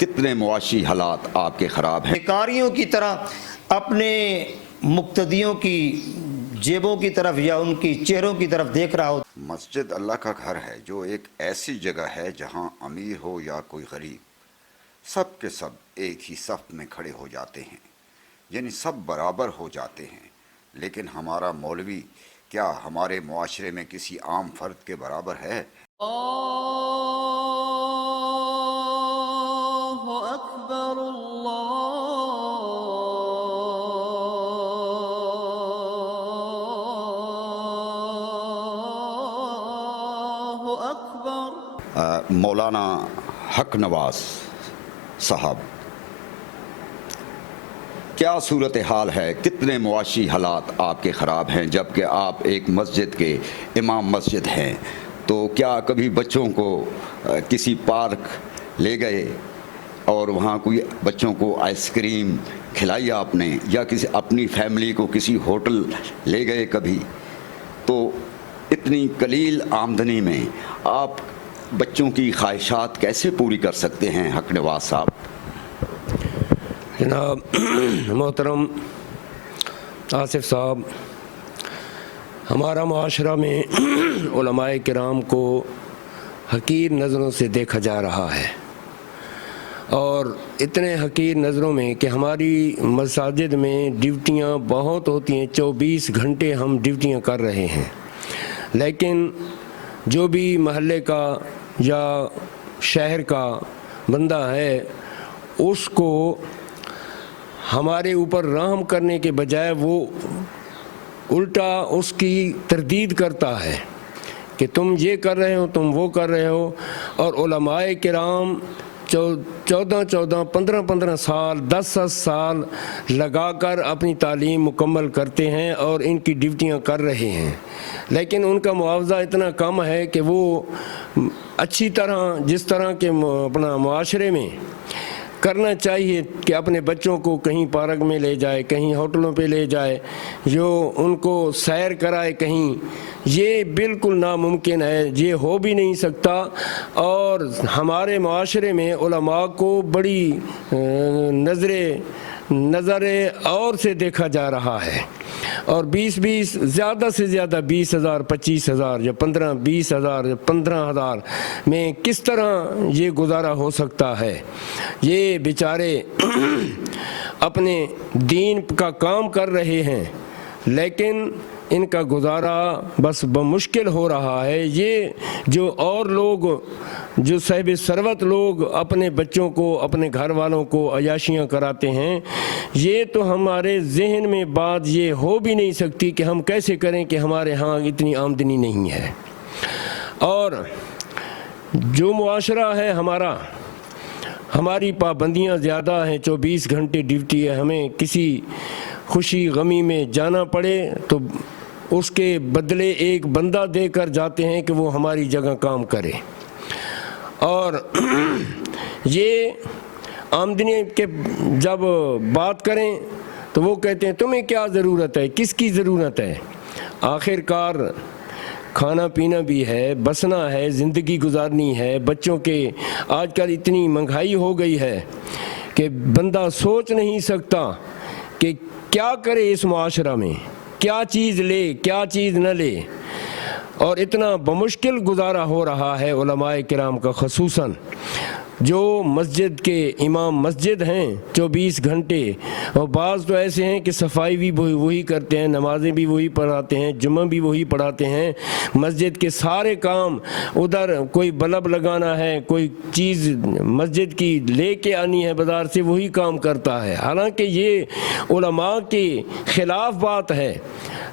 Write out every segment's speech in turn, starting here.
کتنے معاشی حالات آپ کے خراب ہیں۔ بیکاریوں کی طرح اپنے مقتدیوں کی جیبوں کی طرف یا ان کی چہروں کی طرف دیکھ رہا ہو۔ مسجد اللہ کا گھر ہے جو ایک ایسی جگہ ہے جہاں امیر ہو یا کوئی غریب، سب کے سب ایک ہی صف میں کھڑے ہو جاتے ہیں، یعنی سب برابر ہو جاتے ہیں۔ لیکن ہمارا مولوی کیا ہمارے معاشرے میں کسی عام فرد کے برابر ہے؟ اللہ اکبر اللہ اکبر۔ مولانا حق نواز صاحب، کیا صورتحال ہے؟ کتنے معاشی حالات آپ کے خراب ہیں جبکہ آپ ایک مسجد کے امام مسجد ہیں؟ تو کیا کبھی بچوں کو کسی پارک لے گئے اور وہاں کوئی بچوں کو آئس کریم کھلائی آپ نے، یا کسی اپنی فیملی کو کسی ہوٹل لے گئے کبھی؟ تو اتنی قلیل آمدنی میں آپ بچوں کی خواہشات کیسے پوری کر سکتے ہیں حق نواز صاحب؟ جناب محترم آصف صاحب، ہمارا معاشرہ میں علماء کرام کو حقیر نظروں سے دیکھا جا رہا ہے، اور اتنے حقیر نظروں میں کہ ہماری مساجد میں ڈیوٹیاں بہت ہوتی ہیں، 24 گھنٹے ہم ڈیوٹیاں کر رہے ہیں، لیکن جو بھی محلے کا یا شہر کا بندہ ہے اس کو ہمارے اوپر رحم کرنے کے بجائے وہ الٹا اس کی تردید کرتا ہے کہ تم یہ کر رہے ہو، تم وہ کر رہے ہو۔ اور علماء کرام 14 15 سال 10 سال لگا کر اپنی تعلیم مکمل کرتے ہیں اور ان کی ڈیوٹیاں کر رہے ہیں، لیکن ان کا معاوضہ اتنا کم ہے کہ وہ اچھی طرح جس طرح کے اپنا معاشرے میں کرنا چاہیے کہ اپنے بچوں کو کہیں پارک میں لے جائے، کہیں ہوٹلوں پہ لے جائے، جو ان کو سیر کرائے کہیں، یہ بالکل ناممکن ہے، یہ ہو بھی نہیں سکتا۔ اور ہمارے معاشرے میں علماء کو بڑی نظر اور سے دیکھا جا رہا ہے، اور 20 زیادہ سے زیادہ 20,000 25,000 یا 15-20,000 یا 15,000 میں کس طرح یہ گزارا ہو سکتا ہے؟ یہ بیچارے اپنے دین کا کام کر رہے ہیں لیکن ان کا گزارا بس بمشکل ہو رہا ہے۔ یہ جو اور لوگ جو صاحب ثروت لوگ اپنے بچوں کو اپنے گھر والوں کو عیاشیاں کراتے ہیں، یہ تو ہمارے ذہن میں بات یہ ہو بھی نہیں سکتی کہ ہم کیسے کریں کہ ہمارے ہاں اتنی آمدنی نہیں ہے۔ اور جو معاشرہ ہے ہمارا، ہماری پابندیاں زیادہ ہیں، 24 گھنٹے ڈیوٹی ہے، ہمیں کسی خوشی غمی میں جانا پڑے تو اس کے بدلے ایک بندہ دے کر جاتے ہیں کہ وہ ہماری جگہ کام کرے۔ اور یہ آمدنی کے جب بات کریں تو وہ کہتے ہیں تمہیں کیا ضرورت ہے، کس کی ضرورت ہے؟ آخر کار کھانا پینا بھی ہے، بسنا ہے، زندگی گزارنی ہے، بچوں کے آج کل اتنی مہنگائی ہو گئی ہے کہ بندہ سوچ نہیں سکتا کہ کیا کرے اس معاشرہ میں، کیا چیز لے کیا چیز نہ لے، اور اتنا بمشکل گزارا ہو رہا ہے علماء کرام کا، خصوصاً جو مسجد کے امام مسجد ہیں 24 گھنٹے، اور بعض تو ایسے ہیں کہ صفائی بھی وہی کرتے ہیں، نمازیں بھی وہی پڑھاتے ہیں، جمعہ بھی وہی پڑھاتے ہیں، مسجد کے سارے کام، ادھر کوئی بلب لگانا ہے، کوئی چیز مسجد کی لے کے آنی ہے بازار سے، وہی کام کرتا ہے، حالانکہ یہ علماء کے خلاف بات ہے،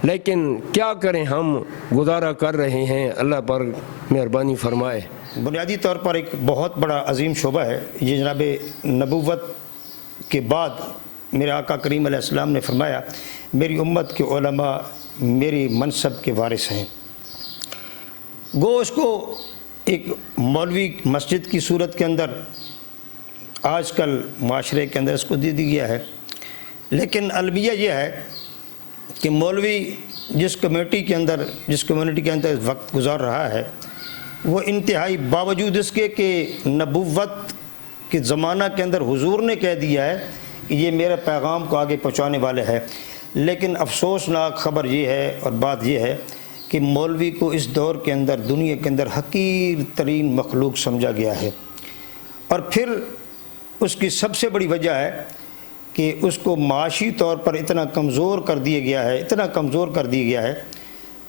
لیکن کیا کریں، ہم گزارا کر رہے ہیں، اللہ پر مہربانی فرمائے۔ بنیادی طور پر ایک بہت بڑا عظیم شعبہ ہے یہ جناب نبوت کے بعد میرے آقا کریم علیہ السلام نے فرمایا میری امت کے علماء میری منصب کے وارث ہیں۔ گو اس کو ایک مولوی مسجد کی صورت کے اندر آج کل معاشرے کے اندر اس کو دے دی گیا ہے، لیکن المیہ یہ ہے کہ مولوی جس کمیونٹی کے اندر وقت گزار رہا ہے وہ انتہائی باوجود اس کے کہ نبوت کہ زمانہ کے اندر حضور نے کہہ دیا ہے کہ یہ میرے پیغام کو آگے پہنچانے والے ہیں، لیکن افسوسناک خبر یہ ہے اور بات یہ ہے کہ مولوی کو اس دور کے اندر دنیا کے اندر حقیر ترین مخلوق سمجھا گیا ہے، اور پھر اس کی سب سے بڑی وجہ ہے کہ اس کو معاشی طور پر اتنا کمزور کر دیا گیا ہے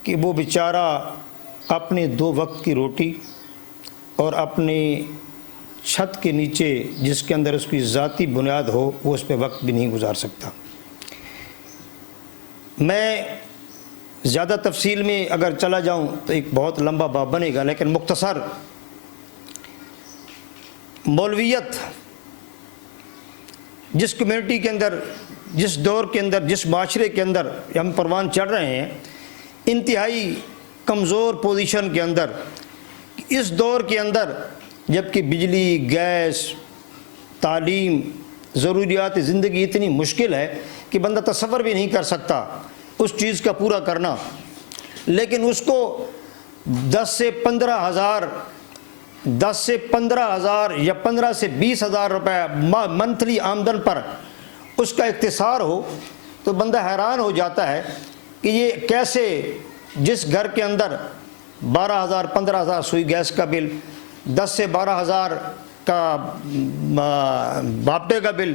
کہ وہ بیچارہ اپنے 2 وقت کی روٹی اور اپنے چھت کے نیچے جس کے اندر اس کی ذاتی بنیاد ہو وہ اس پہ وقت بھی نہیں گزار سکتا۔ میں زیادہ تفصیل میں اگر چلا جاؤں تو ایک بہت لمبا باب بنے گا، لیکن مختصر، مولویت جس کمیونٹی کے اندر، جس دور کے اندر، جس معاشرے کے اندر ہم پروان چڑھ رہے ہیں، انتہائی کمزور پوزیشن کے اندر، اس دور کے اندر جبکہ بجلی، گیس، تعلیم، ضروریات زندگی اتنی مشکل ہے کہ بندہ تصور بھی نہیں کر سکتا اس چیز کا پورا کرنا، لیکن اس کو 10 سے 15 ہزار یا 15 سے 20 ہزار روپے منتھلی آمدن پر اس کا اقتصار ہو تو بندہ حیران ہو جاتا ہے کہ یہ کیسے، جس گھر کے اندر 12,000 15,000 سوئی گیس کا بل، 10 سے 12,000 کا بھاپٹے کا بل،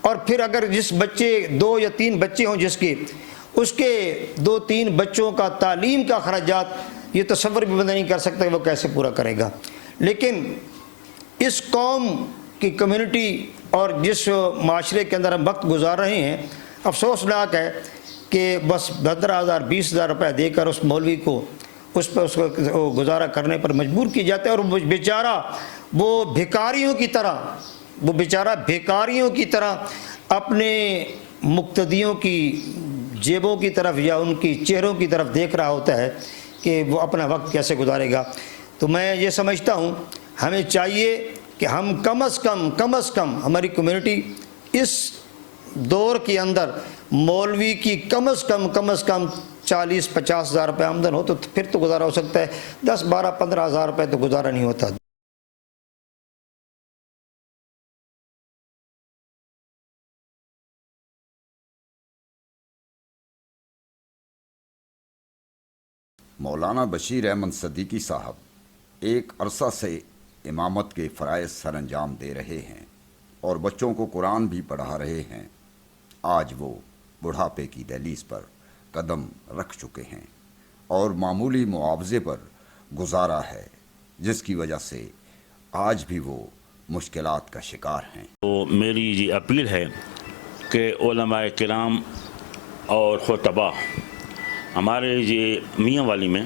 اور پھر اگر جس بچے 2 یا 3 بچے ہوں جس کے، اس کے 2-3 بچوں کا تعلیم کا خراجات، یہ تصور بھی بندہ نہیں کر سکتا کہ وہ کیسے پورا کرے گا۔ لیکن اس قوم کی کمیونٹی اور جس معاشرے کے اندر ہم وقت گزار رہے ہیں، افسوسناک ہے کہ بس 15,000 20,000 روپے دے کر اس مولوی کو اس کو گزارا کرنے پر مجبور کی جاتا ہے، اور وہ بیچارہ وہ بھیکاریوں کی طرح اپنے مقتدیوں کی جیبوں کی طرف یا ان کی چہروں کی طرف دیکھ رہا ہوتا ہے کہ وہ اپنا وقت کیسے گزارے گا۔ تو میں یہ سمجھتا ہوں ہمیں چاہیے کہ ہم کم از کم ہماری کمیونٹی اس دور کے اندر مولوی کی کم از کم 40-50 ہزار روپے آمدن ہو تو پھر تو گزارا ہو سکتا ہے، 10-12-15 ہزار روپے تو گزارا نہیں ہوتا۔ مولانا بشیر احمد صدیقی صاحب ایک عرصہ سے امامت کے فرائض سر انجام دے رہے ہیں اور بچوں کو قرآن بھی پڑھا رہے ہیں۔ آج وہ بڑھاپے کی دہلیز پر قدم رکھ چکے ہیں اور معمولی معاوضے پر گزارا ہے، جس کی وجہ سے آج بھی وہ مشکلات کا شکار ہیں۔ تو میری یہ اپیل ہے کہ علماء کرام اور خطباء ہمارے یہ میاں والی میں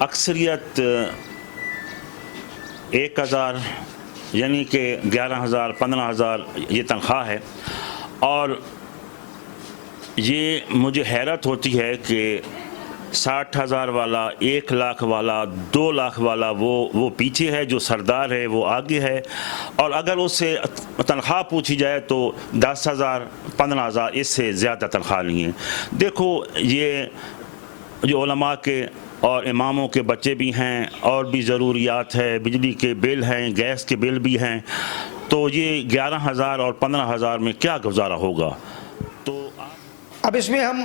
اکثریت 1,000 یعنی کہ 11,000 15,000 یہ تنخواہ ہے، اور یہ مجھے حیرت ہوتی ہے کہ 60,000 والا، 1 لاکھ والا، 2 لاکھ والا وہ پیچھے ہے، جو سردار ہے وہ آگے ہے، اور اگر اس سے تنخواہ پوچھی جائے تو 10,000 15,000 اس سے زیادہ تنخواہ نہیں ہے۔ دیکھو، یہ جو علماء کے اور اماموں کے بچے بھی ہیں اور بھی ضروریات ہے، بجلی کے بل ہیں، گیس کے بل بھی ہیں، تو یہ 11,000 اور 15,000 میں کیا گزارا ہوگا؟ تو اب اس میں ہم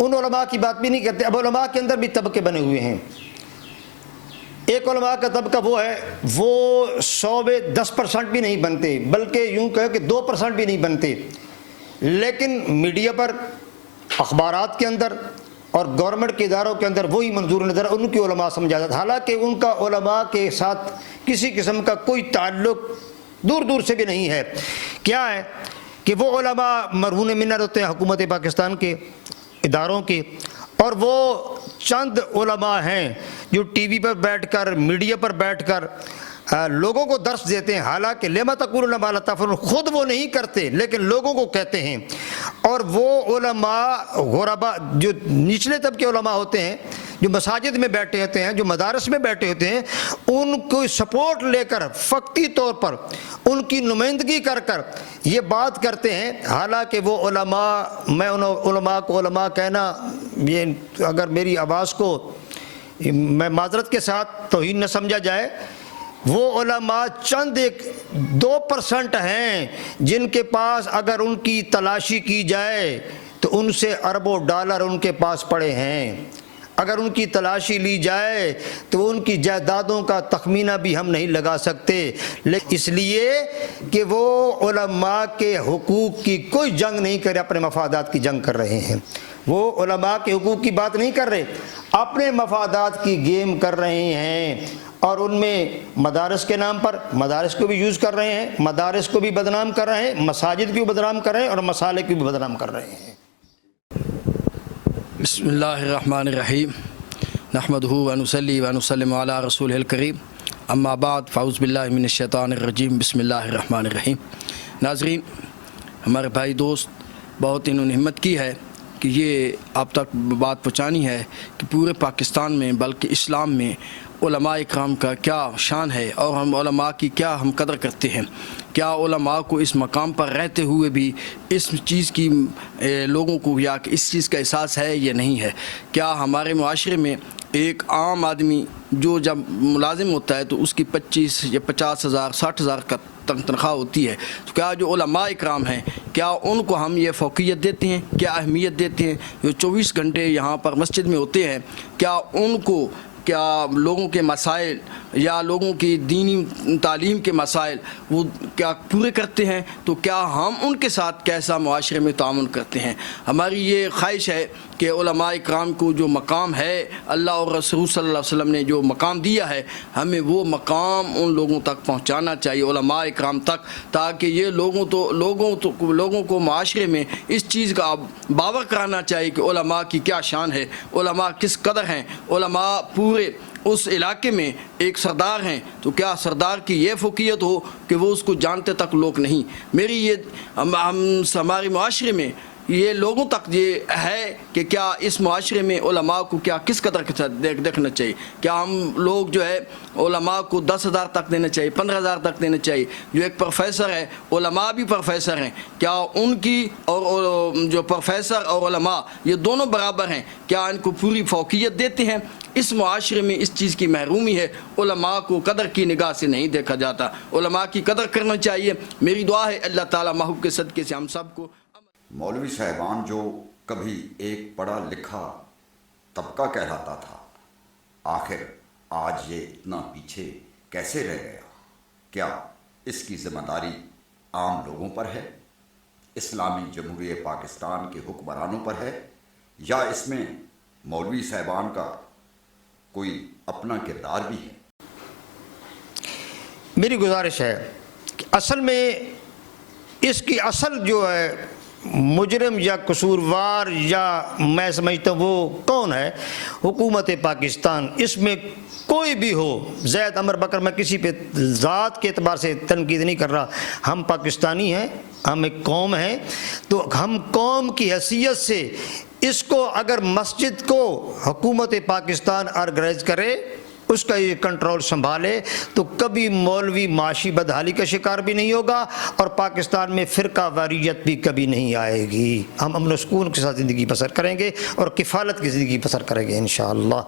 ان علماء کی بات بھی نہیں کرتے، اب علماء کے اندر بھی طبقے بنے ہوئے ہیں۔ ایک علماء کا طبقہ وہ ہے، وہ 100 میں 10% بھی نہیں بنتے، بلکہ یوں کہو کہ 2% بھی نہیں بنتے، لیکن میڈیا پر، اخبارات کے اندر اور گورنمنٹ کے اداروں کے اندر وہی منظور نظر ان کی علماء سمجھا جاتا ہے، حالانکہ ان کا علماء کے ساتھ کسی قسم کا کوئی تعلق دور سے بھی نہیں ہے۔ کیا ہے کہ وہ علماء مرہون منت ہوتے ہیں حکومت پاکستان کے اداروں کے، اور وہ چند علماء ہیں جو ٹی وی پر بیٹھ کر، میڈیا پر بیٹھ کر لوگوں کو درس دیتے ہیں، حالانکہ لما تقولون ما لا تفعلون، خود وہ نہیں کرتے لیکن لوگوں کو کہتے ہیں۔ اور وہ علماء غربا، جو نچلے طبقے علماء ہوتے ہیں، جو مساجد میں بیٹھے ہوتے ہیں، جو مدارس میں بیٹھے ہوتے ہیں، ان کو سپورٹ لے کر فقطی طور پر ان کی نمائندگی کر کر یہ بات کرتے ہیں، حالانکہ وہ علماء، میں ان علماء کو علماء کہنا، یہ اگر میری آواز کو میں معذرت کے ساتھ توہین نہ سمجھا جائے، وہ علماء چند ایک 2% ہیں جن کے پاس اگر ان کی تلاشی کی جائے تو ان سے اربوں ڈالر ان کے پاس پڑے ہیں، اگر ان کی تلاشی لی جائے تو ان کی جائیدادوں کا تخمینہ بھی ہم نہیں لگا سکتے، لیکن اس لیے کہ وہ علماء کے حقوق کی کوئی جنگ نہیں کر رہے، اپنے مفادات کی جنگ کر رہے ہیں۔ وہ علماء کے حقوق کی بات نہیں کر رہے، اپنے مفادات کی گیم کر رہے ہیں، اور ان میں مدارس کے نام پر مدارس کو بھی یوز کر رہے ہیں، مدارس کو بھی بدنام کر رہے ہیں، مساجد کو بھی بدنام کر رہے ہیں، اور مسالے کو بھی بدنام کر رہے ہیں۔ بسم اللہ الرحمن الرحیم، نحمدہ ونصلی ونسلم علی رسولہ الکریم، اما بعد فاعوذ باللہ من الشیطان الرجیم، بسم اللہ الرحمن الرحیم۔ ناظرین، ہمارے بھائی دوست بہت انہوں نے ہمت کی ہے کہ یہ آپ تک بات پہنچانی ہے کہ پورے پاکستان میں بلکہ اسلام میں علماء اکرام کا کیا شان ہے، اور ہم علماء کی کیا ہم قدر کرتے ہیں، کیا علماء کو اس مقام پر رہتے ہوئے بھی اس چیز کی لوگوں کو یا کہ اس چیز کا احساس ہے یا نہیں ہے، کیا ہمارے معاشرے میں ایک عام آدمی جو جب ملازم ہوتا ہے تو اس کی 25 یا 50,000 60,000 کا تنخواہ ہوتی ہے، تو کیا جو علماء اکرام ہیں کیا ان کو ہم یہ فوقیت دیتے ہیں، کیا اہمیت دیتے ہیں؟ جو 24 گھنٹے یہاں پر مسجد میں ہوتے ہیں، کیا ان کو کیا لوگوں کے مسائل یا لوگوں کی دینی تعلیم کے مسائل وہ کیا پورے کرتے ہیں؟ تو کیا ہم ان کے ساتھ کیسا معاشرے میں تعامل کرتے ہیں؟ ہماری یہ خواہش ہے کہ علماء اکرام کو جو مقام ہے اللہ اور رسول صلی اللہ علیہ وسلم نے جو مقام دیا ہے، ہمیں وہ مقام ان لوگوں تک پہنچانا چاہیے، علماء اکرام تک، تاکہ یہ لوگوں کو معاشرے میں اس چیز کا باور کرانا چاہیے کہ علماء کی کیا شان ہے، علماء کس قدر ہیں، علماء پورے اس علاقے میں ایک سردار ہیں، تو کیا سردار کی یہ فوقیت ہو کہ وہ اس کو جانتے تک لوگ نہیں۔ میری یہ ہمارے معاشرے میں یہ لوگوں تک یہ ہے کہ کیا اس معاشرے میں علماء کو کیا کس قدر کے ساتھ دیکھنا چاہیے، کیا ہم لوگ جو ہے علماء کو 10,000 تک دینا چاہیے، 15,000 تک دینا چاہیے؟ جو ایک پروفیسر ہے، علماء بھی پروفیسر ہیں، کیا ان کی اور جو پروفیسر اور علماء یہ دونوں برابر ہیں؟ کیا ان کو پوری فوقیت دیتے ہیں؟ اس معاشرے میں اس چیز کی محرومی ہے، علماء کو قدر کی نگاہ سے نہیں دیکھا جاتا، علماء کی قدر کرنا چاہیے۔ میری دعا ہے اللہ تعالیٰ محبوب کے صدقے سے ہم سب کو۔ مولوی صاحبان جو کبھی ایک پڑھا لکھا طبقہ کہلاتا تھا، آخر آج یہ اتنا پیچھے کیسے رہ گیا؟ کیا اس کی ذمہ داری عام لوگوں پر ہے، اسلامی جمہوریہ پاکستان کے حکمرانوں پر ہے، یا اس میں مولوی صاحبان کا کوئی اپنا کردار بھی ہے؟ میری گزارش ہے کہ اصل میں اس کی اصل جو ہے مجرم یا قصوروار یا میں سمجھتا ہوں وہ کون ہے؟ حکومت پاکستان۔ اس میں کوئی بھی ہو، زید عمر بکر، میں کسی پہ ذات کے اعتبار سے تنقید نہیں کر رہا، ہم پاکستانی ہیں، ہم ایک قوم ہیں، تو ہم قوم کی حیثیت سے اس کو اگر مسجد کو حکومت پاکستان آرگنائز کرے، اس کا یہ کنٹرول سنبھالے، تو کبھی مولوی معاشی بدحالی کا شکار بھی نہیں ہوگا، اور پاکستان میں فرقہ واریت بھی کبھی نہیں آئے گی۔ ہم امن و سکون کے ساتھ زندگی بسر کریں گے اور کفالت کی زندگی بسر کریں گے انشاءاللہ۔